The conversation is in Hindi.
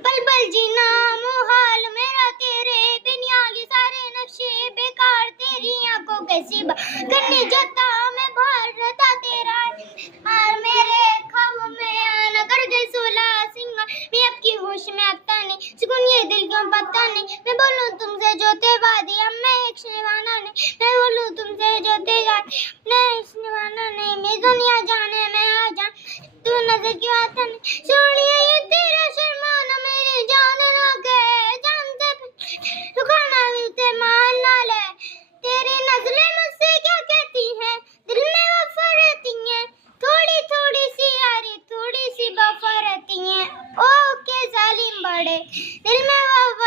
पल पल जीना मुहाल मेरा तेरे बिन ये सारे नक्शे बेकार तेरी आंखों के सिवा करने जाता मैं भारत तेरा और मेरे ख्वाब में आना कर गए 16 सिंगा मैं आपकी होश में आता नहीं सुकून ये दिल क्यों पता नहीं मैं बोलूं तुमसे जो वादी अब मैं एक निभाना नहीं मैं बोलूं तुमसे जो मैं एक निभाना नहीं मैं दुनिया जाने मैं आ जान तू नजर क्यों आता नहीं सोनिया ये तेरा शर्माना मेरी जान ना गए जान से रुकाना भी ते मान ना ले तेरी नजरें मुझसे क्या कहती हैं दिल में वफा रहती हैं थोड़ी थोड़ी सी यारी थोड़ी सी वफा रहती हैं ओ के जालिम बड़े दिल में वफा